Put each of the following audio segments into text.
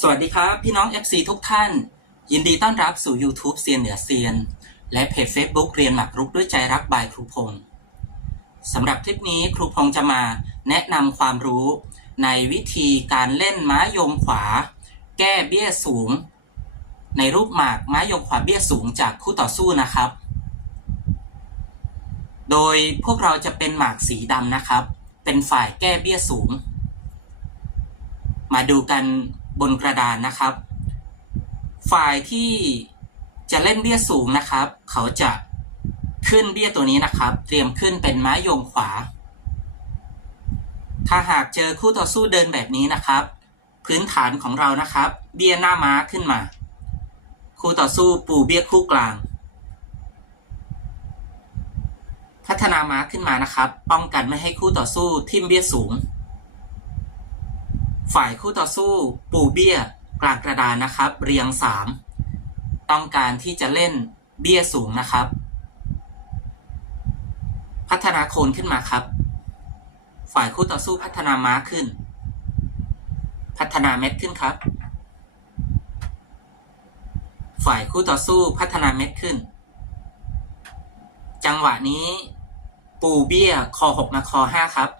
สวัสดีครับพี่น้อง FC ทุกท่าน ยินดีต้อนรับสู่ YouTube เซียนเหนือเซียน และเพจ Facebook เรียนหมากรุกด้วยใจรักบายครูพงศ์สำหรับคลิปนี้ครูพงศ์จะมาแนะนำความรู้ในวิธีการเล่นม้าโยงขวา แก้เบี้ยสูง ในรูปหมากม้าโยงขวาเบี้ยสูงจากคู่ต่อสู้นะครับ โดยพวกเราจะเป็นหมากสีดำนะครับ เป็นฝ่ายแก้เบี้ยสูง มาดูกัน บนกระดานนะครับ ฝ่ายที่จะเล่นเบี้ยสูงนะครับ เขาจะขึ้นเบี้ยตัวนี้นะครับ เตรียมขึ้นเป็นไม้โยงขวา ถ้าหากเจอคู่ต่อสู้เดินแบบนี้นะครับ พื้นฐานของเรานะครับ เบี้ยหน้าม้าขึ้นมา คู่ต่อสู้ปูเบี้ยคู่กลาง พัฒนาม้าขึ้นมานะครับ ป้องกันไม่ให้คู่ต่อสู้ทิ่มเบี้ยสูง ฝ่ายคู่ต่อสู้ปูเบี้ยกลางกระดานนะครับ เรียงสามต้องการที่จะเล่นเบี้ยสูงนะครับ พัฒนาโคนขึ้นมาครับ ฝ่ายคู่ต่อสู้พัฒนาม้าขึ้น พัฒนาเม็ดขึ้นครับ ฝ่ายคู่ต่อสู้พัฒนาเม็ดขึ้น จังหวะนี้ ปูเบี้ยคอหกมาคอห้าครับ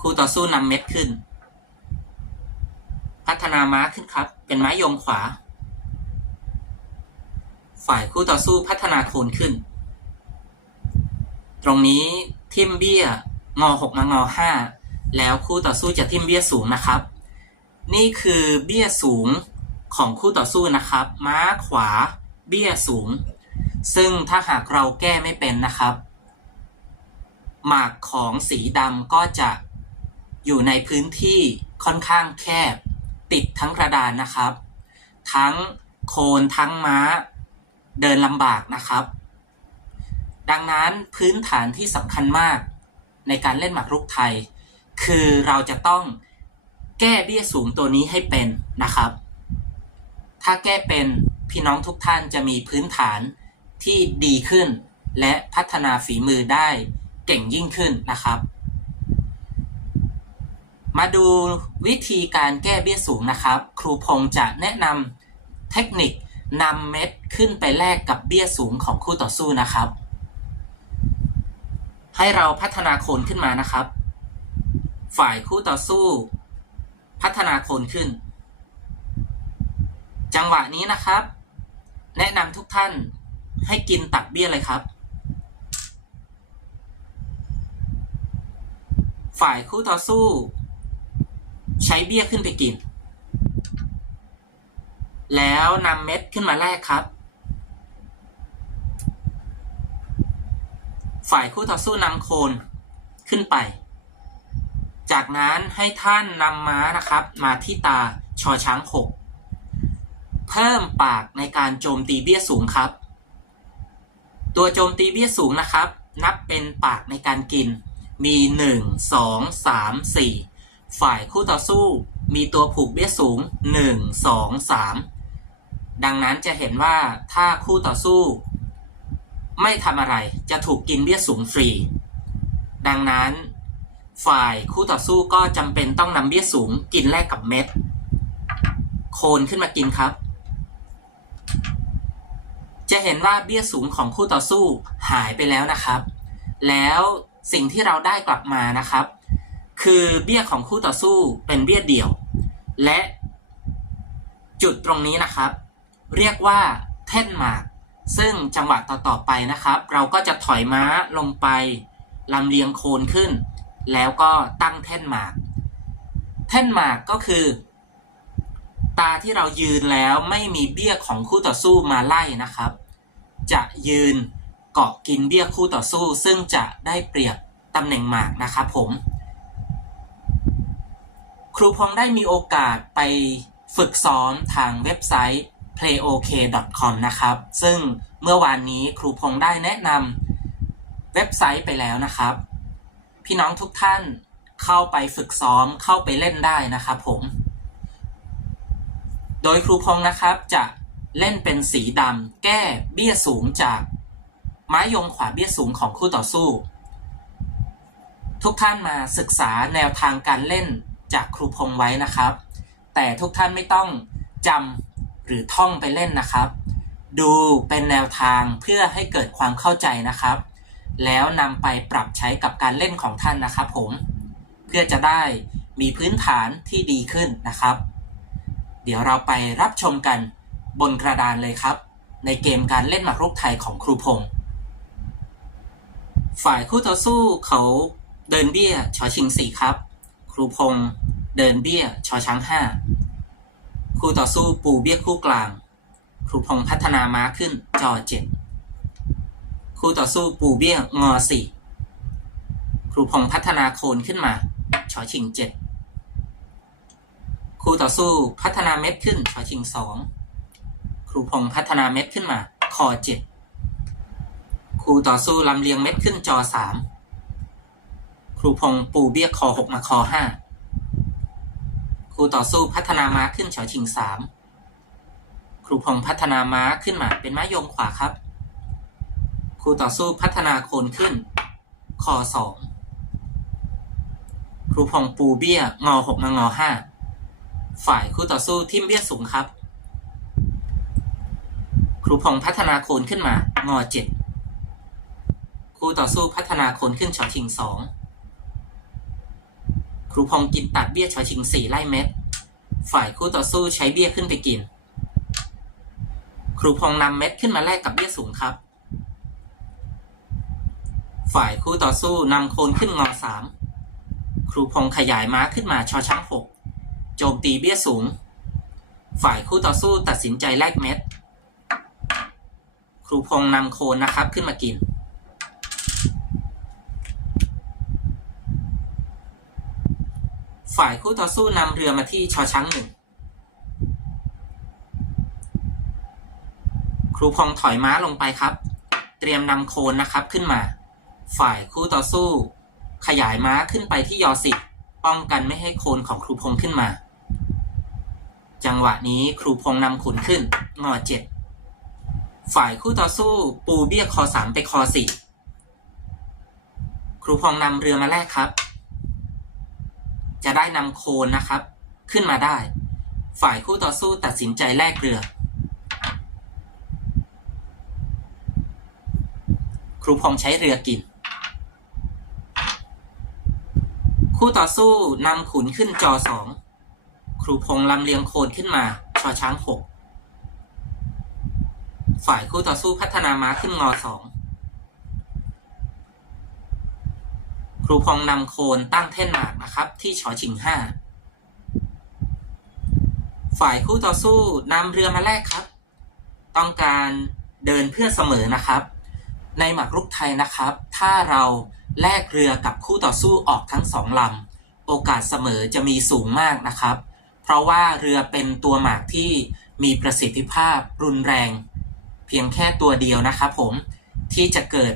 คู่ต่อสู้นำเม็ดขึ้น พัฒนาม้าขึ้นครับ เป็นไม้ยงขวา ฝ่ายคู่ต่อสู้พัฒนาโคนขึ้น ตรงนี้ทิมเบี้ยงอหกมางอห้าแล้วคู่ต่อสู้จะทิมเบี้ยสูงนะครับ นี่คือเบี้ยสูงของคู่ต่อสู้นะครับ ม้าขวา เบี้ยสูง ซึ่งถ้าหากเราแก้ไม่เป็นนะครับ หมากของสีดำก็จะ อยู่ในพื้นที่ค่อนข้างแคบ ติดทั้งกระดานนะครับ ทั้งโคนทั้งม้า เดินลำบากนะครับ ดังนั้นพื้นฐานที่สำคัญมากในการเล่นหมากรุกไทย คือเราจะต้องแก้เบี้ยสูงตัวนี้ให้เป็นนะครับ ถ้าแก้เป็นพี่น้องทุกท่านจะมีพื้นฐานที่ดีขึ้น และพัฒนาฝีมือได้เก่งยิ่งขึ้นนะครับ มาดูวิธีการแก้เบี้ยสูงนะครับ ครูพงษ์จะแนะนำเทคนิคนำเม็ดขึ้นไปแลกกับเบี้ยสูงของคู่ต่อสู้นะครับ ให้เราพัฒนาโคนขึ้นมานะครับ ฝ่ายคู่ต่อสู้ พัฒนาโคนขึ้น จังหวะนี้นะครับ แนะนำทุกท่านให้กินตักเบี้ยเลยครับ ฝ่ายคู่ต่อสู้ ใช้เบี้ยขึ้นไปกิน แล้วนำเม็ดขึ้นมาแลกครับ ฝ่ายคู่ต่อสู้นำโคนขึ้นไป จากนั้นให้ท่านนำม้านะครับ มาที่ตาชอช้างหกเพิ่มปากในการโจมตีเบี้ยสูงครับ ตัวโจมตีเบี้ยสูงนะครับ นับเป็นปากในการกินมี 1 2 3 4 ฝ่ายคู่ต่อสู้มีตัวผูกเบี้ยสูง 1 2 3 ดังนั้นจะเห็นว่าถ้าคู่ต่อสู้ ไม่ทำอะไรจะถูกกินเบี้ยสูงฟรี ดังนั้น ฝ่ายคู่ต่อสู้ก็จำเป็นต้องนำเบี้ยสูงกินแลกกับเม็ด โคนขึ้นมากินครับ จะเห็นว่าเบี้ยสูงของคู่ต่อสู้หายไปแล้วนะครับ แล้วสิ่งที่เราได้กลับมานะครับ คือเบี้ยของคู่ต่อสู้เป็นเบี้ยเดี่ยว และจุดตรงนี้นะครับ เรียกว่าแท่นหมาก ซึ่งจังหวะต่อๆไปนะครับ เราก็จะถอยม้าลงไปลำเลียงโคนขึ้น แล้วก็ตั้งแท่นหมากแท่นหมากก็คือ ตาที่เรายืนแล้วไม่มีเบี้ยของคู่ต่อสู้มาไล่นะครับ จะยืนเกาะกินเบี้ยคู่ต่อสู้ ซึ่งจะได้เปรียบตำแหน่งหมากนะครับผม ครูพงได้มีโอกาสไปฝึกซ้อมทางเว็บไซต์ playok.com นะครับ ซึ่งเมื่อวานนี้ครูพงได้แนะนำเว็บไซต์ไปแล้วนะครับ พี่น้องทุกท่านเข้าไปฝึกซ้อมเข้าไปเล่นได้นะครับผม โดยครูพงนะครับจะเล่นเป็นสีดำแก้เบี้ยสูงจากไม้ยงขวาเบี้ยสูงของคู่ต่อสู้ ทุกท่านมาศึกษาแนวทางการเล่น จากครูพงไว้นะครับ แต่ทุกท่านไม่ต้องจำหรือท่องไปเล่นนะครับ ดูเป็นแนวทางเพื่อให้เกิดความเข้าใจนะครับ แล้วนำไปปรับใช้กับการเล่นของท่านนะครับผม เพื่อจะได้มีพื้นฐานที่ดีขึ้นนะครับ เดี๋ยวเราไปรับชมกันบนกระดานเลยครับ ในเกมการเล่นหมากรุกไทยของครูพงษ์ฝ่ายคู่ต่อสู้เขาเดินเบี้ยชอชิงสี่ครับ รูพงษ์เดินเบี้ยชอช้างห้าคู่ต่อสู้ปูเบี้ยคู่กลาง ครูพงษ์พัฒนาม้าขึ้นจอเจ็ดคู่ต่อสู้ปูเบี้ยงอสี่ครูพงษ์พัฒนาโคนขึ้นมาชอชิงเจ็ดคู่ต่อสู้พัฒนาเม็ดขึ้นชอชิงสองครูพงษ์พัฒนาเม็ดขึ้นมา คอเจ็ดครูต่อสู้ลำเลียงเม็ดขึ้นจอสาม ครูพงษ์ปูเบี้ยคอหกมาคอห้าครูต่อสู้พัฒนาม้าขึ้นชอชิงสามครูพงษ์พัฒนาม้าขึ้นมาเป็นม้าโยงขวาครับ ครูต่อสู้พัฒนาโคนขึ้น คอสองครูพงษ์ปูเบี้ยงอหกมางอห้าฝ่ายคู่ต่อสู้ทิมเบี้ยสูงครับ ครูพงษ์พัฒนาโคนขึ้นมางอเจ็ดคู่ต่อสู้พัฒนาโคนขึ้นชอชิงสอง ครูพงษ์กินตัดเบี้ยชอชิงสี่ไล่เม็ด ฝ่ายคู่ต่อสู้ใช้เบี้ยขึ้นไปกิน ครูพงษ์นำเม็ดขึ้นมาแลกกับเบี้ยสูงครับ ฝ่ายคู่ต่อสู้นำโคนขึ้นงอสามครูพงษ์ขยายม้าขึ้นมาชอช้างหกโจมตีเบี้ยสูง ฝ่ายคู่ต่อสู้ตัดสินใจแลกเม็ด ครูพงษ์นำโคนนะครับขึ้นมากิน ฝ่ายคู่ต่อสู้นำเรือมาที่ชอช้างหนึ่ง ครูพงถอยม้าลงไปครับ เตรียมนำโคนนะครับขึ้นมา ฝ่ายคู่ต่อสู้ ขยายม้าขึ้นไปที่ยอสิบป้องกันไม่ให้โคนของครูพงขึ้นมา จังหวะนี้ครูพงนำขุนขึ้นงอเจ็ดฝ่ายคู่ต่อสู้ปูเบี้ยคอสามไปคอสี่ครูพงนำเรือมาแลกครับ จะได้นำโคนนะครับ ขึ้นมาได้ ฝ่ายคู่ต่อสู้ตัดสินใจแลกเรือ ครูพงษ์ใช้เรือกิน คู่ต่อสู้นำขุนขึ้นจอสองครูพงษ์ลำเลียงโคนขึ้นมาชอช้างหกฝ่ายคู่ต่อสู้พัฒนาม้าขึ้นงอสอง รูพงษ์นำโคนตั้งเท่นหมากนะครับ ที่ชอชิงห้าฝ่ายคู่ต่อสู้นำเรือมาแลกครับ ต้องการเดินเพื่อเสมอนะครับ ในหมากรุกไทยนะครับ ถ้าเราแลกเรือกับคู่ต่อสู้ออกทั้งสองลำโอกาสเสมอจะมีสูงมากนะครับ เพราะว่าเรือเป็นตัวหมากที่มีประสิทธิภาพรุนแรง เพียงแค่ตัวเดียวนะครับผมที่จะเกิด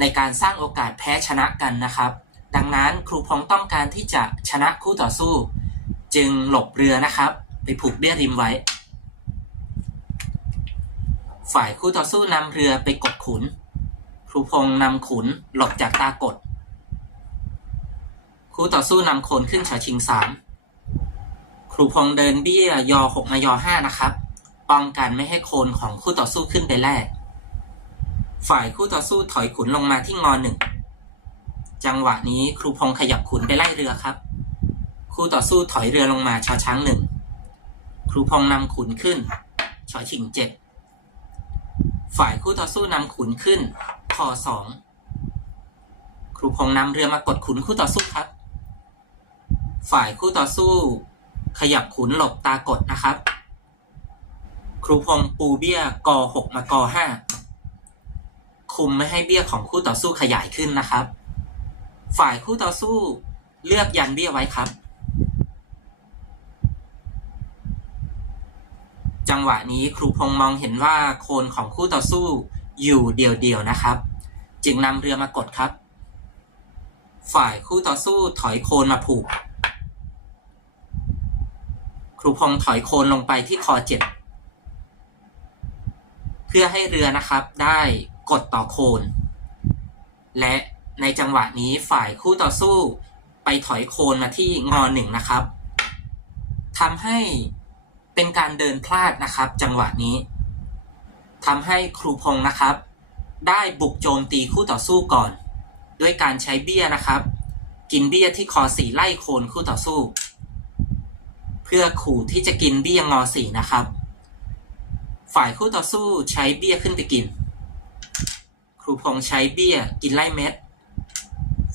ในการสร้างโอกาสแพ้ชนะกันนะครับ ดังนั้นครูพงษ์ต้องการที่จะชนะคู่ต่อสู้ จึงหลบเรือนะครับ ไปผูกเบี้ยริมไว้ ฝ่ายคู่ต่อสู้นำเรือไปกดขุน ครูพงษ์นำขุนหลบจากตากด คู่ต่อสู้นำโคนขึ้นชอชิงสามครูพงษ์เดินเบี้ยยอหกมายอห้านะครับป้องกันไม่ให้โคนของคู่ต่อสู้ขึ้นไปแลก ฝ่ายคู่ต่อสู้ถอยขุนลงมาที่งอหนึ่ง จังหวะนี้ครูพงขยับขุนไปไล่เรือครับ คู่ต่อสู้ถอยเรือลงมาชอช้างหนึ่ง ครูพงนำขุนขึ้น ชอชิงเจ็ด ฝ่ายคู่ต่อสู้นำขุนขึ้นคอสอง ครูพงนำเรือมากดขุนคู่ต่อสู้ครับ ฝ่ายคู่ต่อสู้ ขยับขุนหลบตากดนะครับ ครูพงปูเบี้ยกอหกมากอห้า คุมไม่ให้เบี้ยของคู่ต่อสู้ขยายขึ้นนะครับ ฝ่ายคู่ต่อสู้เลือกยันเบี้ยไว้ครับ จังหวะนี้ครูพงมองเห็นว่าโคนของคู่ต่อสู้อยู่เดียวๆนะครับ จึงนำเรือมากดครับ ฝ่ายคู่ต่อสู้ถอยโคนมาผูก ครูพงถอยโคนลงไปที่คอเจ็ดเพื่อให้เรือนะครับได้ กดต่อโคน และในจังหวะนี้ฝ่ายคู่ต่อสู้ไปถอยโคนมาที่งอหนึ่งนะครับทำให้เป็นการเดินพลาดนะครับ จังหวะนี้ทำให้ครูพงศ์นะครับ ได้บุกโจมตีคู่ต่อสู้ก่อน ด้วยการใช้เบี้ยนะครับ กินเบี้ยที่คอสี่ไล่โคนคู่ต่อสู้ เพื่อขู่ที่จะกินเบี้ยงอสี่นะครับ ฝ่ายคู่ต่อสู้ใช้เบี้ยขึ้นไปกิน รูพงษ์ใช้เบี้ยกินไล่เม็ด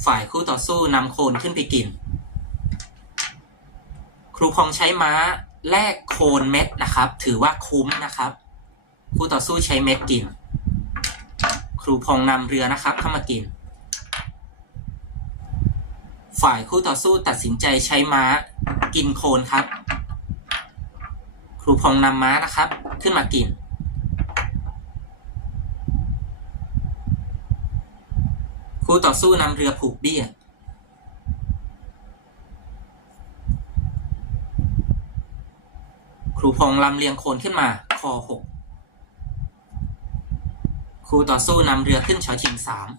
ฝ่ายคู่ต่อสู้นำโคนขึ้นไปกิน ครูพงษ์ใช้ม้าแลกโคนเม็ดนะครับ ถือว่าคุ้มนะครับ คู่ต่อสู้ใช้เม็ดกิน ครูพงษ์นำเรือนะครับเข้ามากิน ฝ่ายคู่ต่อสู้ตัดสินใจใช้ม้ากินโคนครับ ครูพงษ์นำม้านะครับ ขึ้นมากิน คู่ต่อสู้นำเรือผูกเบี้ย ครูพงลำเลียงโคนขึ้นมา คอหกครูต่อสู้นำเรือขึ้นชอชิงสาม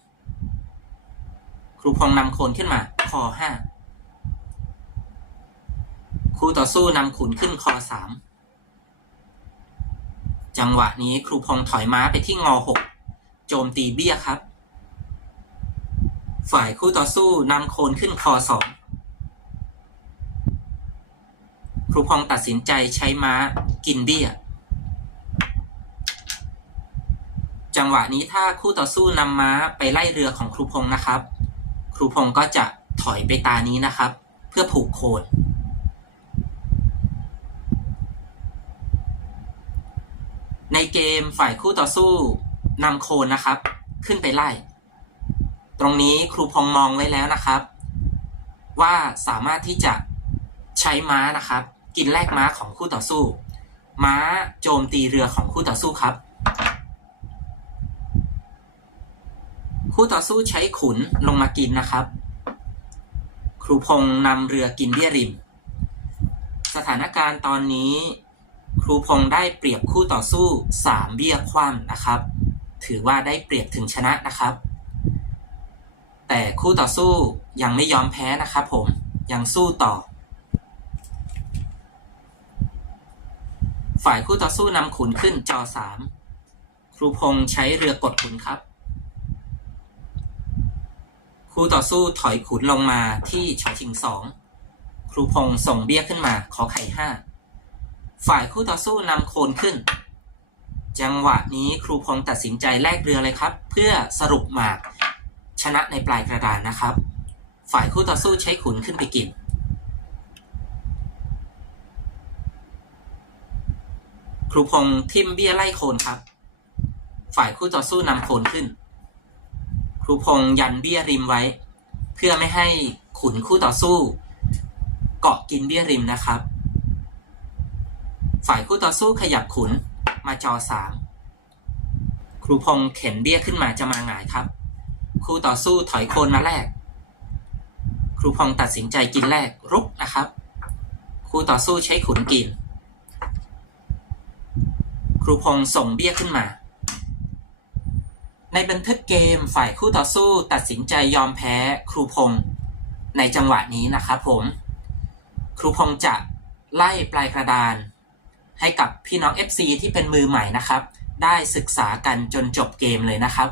ครูพงนำโคนขึ้นมา คอห้าครูต่อสู้นำขุนขึ้นคอสามจังหวะนี้ครูพงถอยม้าไปที่งอหกโจมตีเบี้ยครับ ฝ่ายคู่ต่อสู้นำโคนขึ้นคอสองครูพงษ์ตัดสินใจใช้ม้ากินเบี้ย จังหวะนี้ถ้าคู่ต่อสู้นำม้าไปไล่เรือของครูพงษ์นะครับ ครูพงษ์ก็จะถอยไปตานี้นะครับ เพื่อผูกโคนในเกมฝ่ายคู่ต่อสู้นำโคนนะครับ ขึ้นไปไล่ ตรงนี้ครูพงษ์มองไว้แล้วนะครับ ว่าสามารถที่จะใช้ม้านะครับ กินแลกม้าของคู่ต่อสู้ ม้าโจมตีเรือของคู่ต่อสู้ครับ คู่ต่อสู้ใช้ขุนลงมากินนะครับ ครูพงษ์นำเรือกินเบี้ยริม สถานการณ์ตอนนี้ ครูพงษ์ได้เปรียบคู่ต่อสู้สามเบี้ยคว่ำนะครับ ถือว่าได้เปรียบถึงชนะนะครับ แต่คู่ต่อสู้ยังไม่ยอมแพ้นะครับผมยังสู้ต่อ ฝ่ายคู่ต่อสู้นำขุนขึ้นจอสามครูพงษ์ใช้เรือกดขุนครับ คู่ต่อสู้ถอยขุนลงมาที่ชอชิงสองครูพงษ์ส่งเบี้ยขึ้นมาขอไข่ห้าฝ่ายคู่ต่อสู้นำโคนขึ้น จังหวะนี้ครูพงษ์ตัดสินใจแลกเรือเลยครับ เพื่อสรุปหมาก ชนะในปลายกระดานนะครับ ฝ่ายคู่ต่อสู้ใช้ขุนขึ้นไปกิน ครูพงษ์ทิมเบี้ยไล่โคนครับ ฝ่ายคู่ต่อสู้นำโคนขึ้น ครูพงษ์ยันเบี้ยริมไว้ เพื่อไม่ให้ขุนคู่ต่อสู้ เกาะกินเบี้ยริมนะครับ ฝ่ายคู่ต่อสู้ขยับขุนมาจอสามครูพงษ์เข็นเบี้ยขึ้นมาจะมาหงายครับ คู่ต่อสู้ถอยโคนมาแรก ครูพงตัดสินใจกินแรกรุกนะครับ คู่ต่อสู้ใช้ขุนกิน ครูพงส่งเบี้ยขึ้นมา ในบันทึกเกมฝ่ายคู่ต่อสู้ตัดสินใจยอมแพ้ครูพงในจังหวะนี้นะครับผม ครูพงจะไล่ปลายกระดาน ให้กับพี่น้อง FC ที่เป็นมือใหม่นะครับ ได้ศึกษากันจนจบเกมเลยนะครับ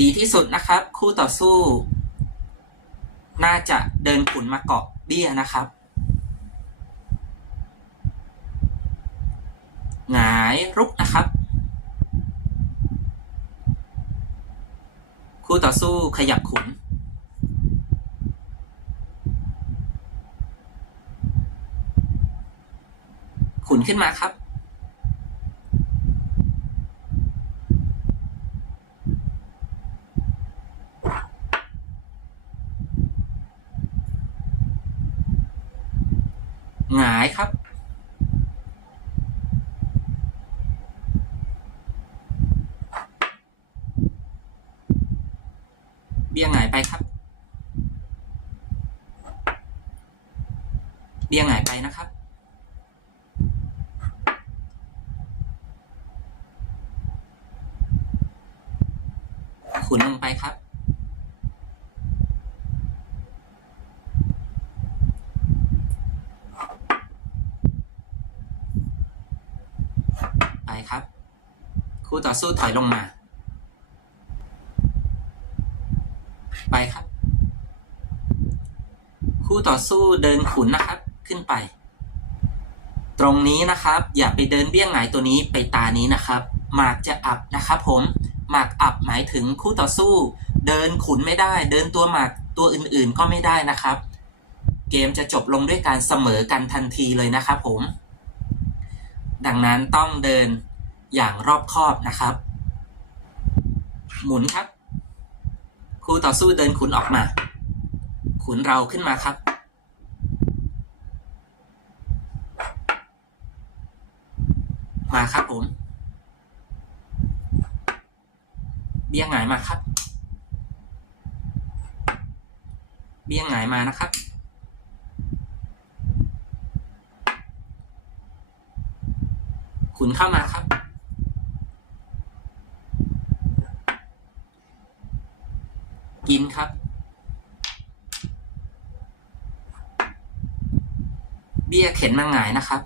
ดีที่สุดนะครับ คู่ต่อสู้ น่าจะเดินขุนมาเกาะเบี้ยนะครับหงายรุกนะครับ คู่ต่อสู้ขยับขุน ขุนขึ้นมาครับ หงายครับ เบี้ยหงายไปครับ เบี้ยหงายไปนะครับ ขุนลงไปครับ คู่ต่อสู้ถอยลงมา ไปครับ คู่ต่อสู้เดินขุนนะครับขึ้นไป ตรงนี้นะครับ อย่าไปเดินเบี้ยงหงายตัวนี้ไปตานี้นะครับ หมากจะอับนะครับ ผมหมากอับหมายถึงคู่ต่อสู้ เดินขุนไม่ได้ เดินตัวหมากตัวอื่นๆก็ไม่ได้นะครับ เกมจะจบลงด้วยการเสมอกันทันทีเลยนะครับผม ดังนั้นต้องเดิน อย่างรอบคอบนะครับ หมุนครับ คู่ต่อสู้เดินขุนออกมา ขุนเราขึ้นมาครับมาครับผม เบี้ยงหงายมาครับ เบี้ยงหงายมานะครับ ขุนเข้ามาครับ กินครับ เบี้ยเข็นมาหงายนะครับ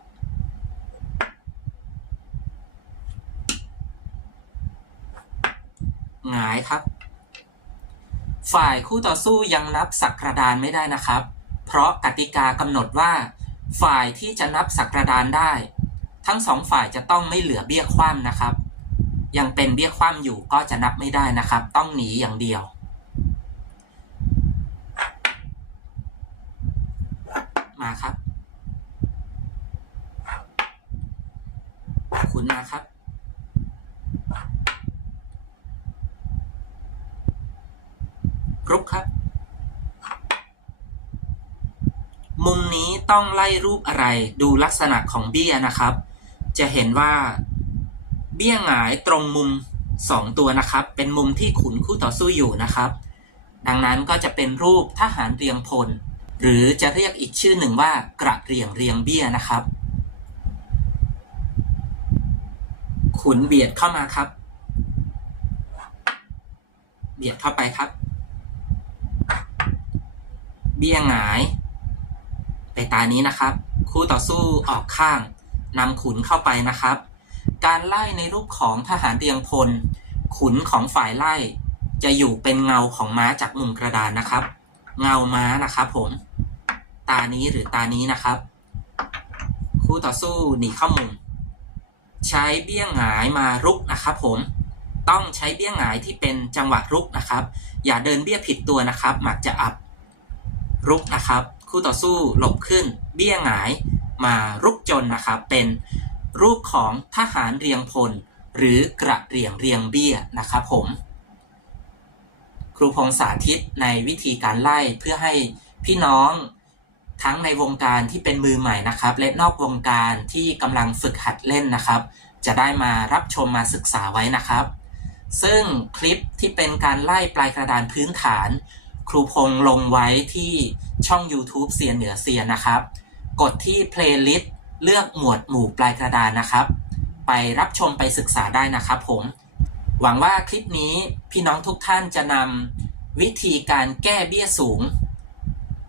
หงายครับ ฝ่ายคู่ต่อสู้ยังนับสักกระดานไม่ได้นะครับ เพราะกติกากำหนดว่า ฝ่ายที่จะนับสักกระดานได้ ทั้งสองฝ่ายจะต้องไม่เหลือเบี้ยคว่ำนะครับ ยังเป็นเบี้ยคว่ำอยู่ก็จะนับไม่ได้นะครับ ต้องหนีอย่างเดียว มาครับ ขุนมาครับ รุกครับ มุมนี้ต้องไล่รูปอะไรดูลักษณะของเบี้ยนะครับ จะเห็นว่า เบี้ยหงายตรงมุม2ตัวนะครับ เป็นมุมที่ขุนคู่ต่อสู้อยู่นะครับ ดังนั้นก็จะเป็นรูปทหารเรียงพล หรือจะเรียกอีกชื่อหนึ่งว่ากระเรียงเรียงเบี้ยนะครับ ขุนเบียดเข้ามาครับ เบียดเข้าไปครับ เบี้ยหงาย ไปตานี้นะครับ คู่ต่อสู้ออกข้างนำขุนเข้าไปนะครับ การไล่ในรูปของทหารเรียงพล ขุนของฝ่ายไล่จะอยู่เป็นเงาของม้าจากมุมกระดานนะครับ เงาม้านะครับผม ตานี้หรือตานี้นะครับ คู่ต่อสู้หนีเข้ามุม ใช้เบี้ยงหงายมารุกนะครับ ผม ต้องใช้เบี้ยงหงายที่เป็นจังหวะรุกนะครับ อย่าเดินเบี้ยผิดตัวนะครับ หมักจะอับ รุกนะครับ คู่ต่อสู้หลบขึ้น เบี้ยงหงายมารุกจนนะครับ เป็นรูปของทหารเรียงพล หรือกระเรียงเรียงเบี้ยนะครับ ผม ครูพงษ์สาธิตในวิธีการไล่เพื่อให้พี่น้อง ทั้งในวงการที่เป็นมือใหม่นะครับ และนอกวงการที่กำลังฝึกหัดเล่นนะครับ จะได้มารับชมมาศึกษาไว้นะครับ ซึ่งคลิปที่เป็นการไล่ปลายกระดานพื้นฐาน ครูพงลงไว้ที่ช่อง YouTube เสียนเหนือเสียนนะครับ กดที่ playlist เลือกหมวดหมู่ปลายกระดานนะครับ ไปรับชมไปศึกษาได้นะครับผม หวังว่าคลิปนี้พี่น้องทุกท่านจะนำวิธีการแก้เบี้ยสูง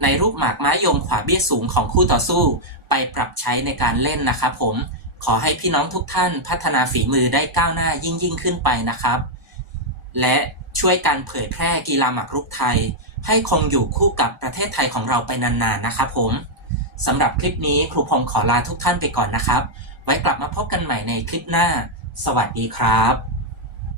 ในรูปหมากไม้ยมขวาเบี้ยสูงของคู่ต่อสู้ ไปปรับใช้ในการเล่นนะครับผมขอให้พี่น้องทุกท่านพัฒนาฝีมือได้ก้าวหน้ายิ่งยิ่งขึ้นไปนะครับ และช่วยกันเผยแพร่กีฬาหมากรุกไทย ให้คงอยู่คู่กับประเทศไทยของเราไปนานๆนะครับผมสำหรับคลิปนี้ครูพงษ์ขอลาทุกท่านไปก่อนนะครับ ไว้กลับมาพบกันใหม่ในคลิปหน้า สวัสดีครับ